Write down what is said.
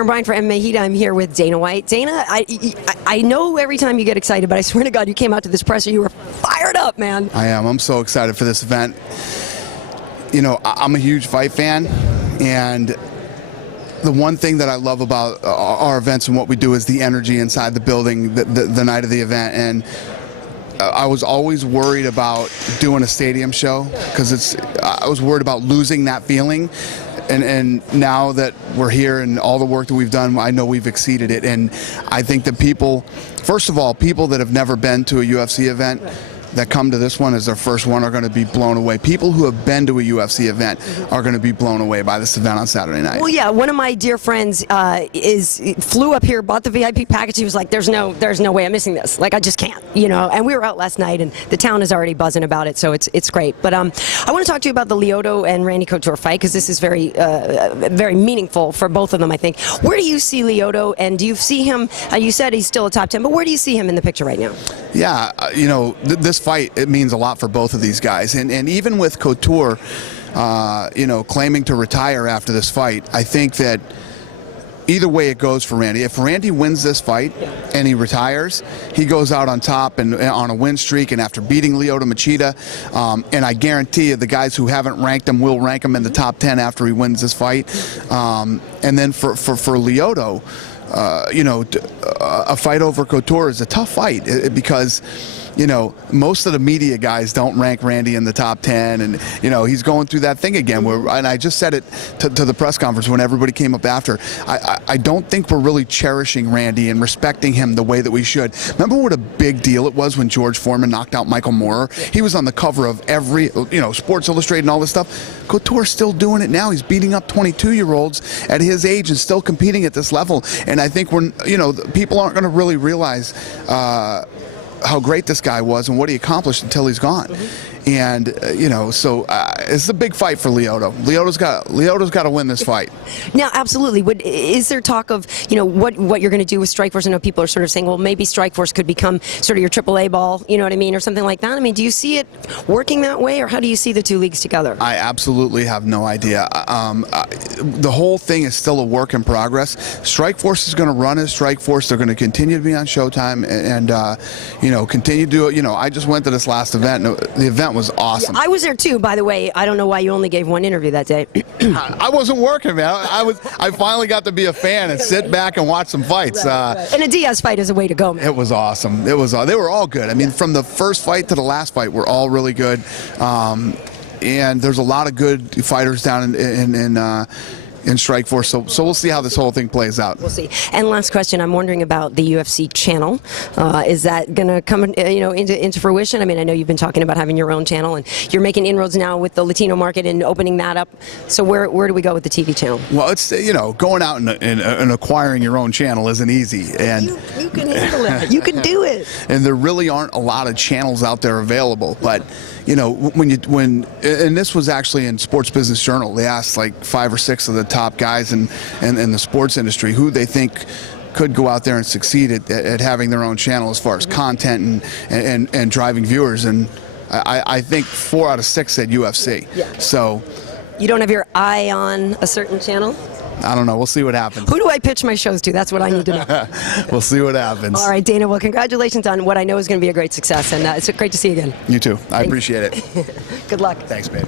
Karyn Bryant for MMA H.E.A.T. I'm here with Dana White. Dana, I know every time you get excited, but I swear to God, you came out to this presser, you were fired up, man. I am. I'm so excited for this event. You know, I'm a huge fight fan, and the one thing that I love about our events and what we do is the energy inside the building the night of the event. And I was always worried about doing a stadium show because I was worried about losing that feeling. And now that we're here and all the work that we've done, I know we've exceeded it. And I think that people, first of all, people that have never been to a UFC event that come to this one as their first one are going to be blown away. People who have been to a UFC event are going to be blown away by this event on Saturday night. Well, yeah, one of my dear friends flew up here, bought the VIP package. He was like, "There's no way I'm missing this. Like, I just can't, you know." And we were out last night, and the town is already buzzing about it, so it's great. But I want to talk to you about the Lyoto and Randy Couture fight because this is very meaningful for both of them, I think. Where do you see Lyoto, and do you see him? You said he's still a top 10, but where do you see him in the picture right now? Yeah, you know, this fight, it means a lot for both of these guys, and even with Couture, you know, claiming to retire after this fight, I think that either way it goes for Randy. If Randy wins this fight and he retires, he goes out on top and on a win streak, and after beating Lyoto Machida, and I guarantee you the guys who haven't ranked him will rank him in the top 10 after he wins this fight. And then for Lyoto, you know, a fight over Couture is a tough fight because, you know, most of the media guys don't rank Randy in the top 10, and, you know, he's going through that thing again where, and I just said it to the press conference when everybody came up after, I don't think we're really cherishing Randy and respecting him the way that we should. Remember what a big deal it was when George Foreman knocked out Michael Moorer? He was on the cover of every, you know, Sports Illustrated and all this stuff. Couture's still doing it now. He's beating up 22-year-olds at his age and still competing at this level. And I think we're, you know, people aren't going to really realize how great this guy was and what he accomplished until he's gone. And you know, so it's a big fight for Lyoto. Lyoto's got to win this fight. Now, absolutely. Is there talk of, you know, what you're going to do with Strikeforce? I know people are sort of saying, well, maybe Strikeforce could become sort of your AAA ball, you know what I mean, or something like that. I mean, do you see it working that way, or how do you see the two leagues together? I absolutely have no idea. The whole thing is still a work in progress. Strikeforce is going to run as Strikeforce. They're going to continue to be on Showtime and you know, continue to do it. You know, I just went to this last event, and the event was awesome. Yeah, I was there too, by the way. I don't know why you only gave one interview that day. I wasn't working, man. I finally got to be a fan and sit back and watch some fights. Right. And a Diaz fight is a way to go, man. It was awesome. It was. They were all good. I mean, from the first fight to the last fight, we're all really good. And there's a lot of good fighters down in Strikeforce, so we'll see how this whole thing plays out. We'll see. And last question, I'm wondering about the UFC channel. Is that going to come, you know, into fruition? I mean, I know you've been talking about having your own channel, and you're making inroads now with the Latino market and opening that up. So where do we go with the TV channel? Well, it's, you know, going out and acquiring your own channel isn't easy, and you can handle it. You can do it. And there really aren't a lot of channels out there available, but you know, when and this was actually in Sports Business Journal, they asked like 5 or 6 of the top guys in the sports industry who they think could go out there and succeed at having their own channel as far as content and driving viewers, and I think 4 out of 6 said UFC. Yeah. So you don't have your eye on a certain channel? I don't know. We'll see what happens. Who do I pitch my shows to? That's what I need to know. We'll see what happens. All right, Dana. Well, congratulations on what I know is going to be a great success, and it's great to see you again. You too. I appreciate it. Good luck. Thanks, babe.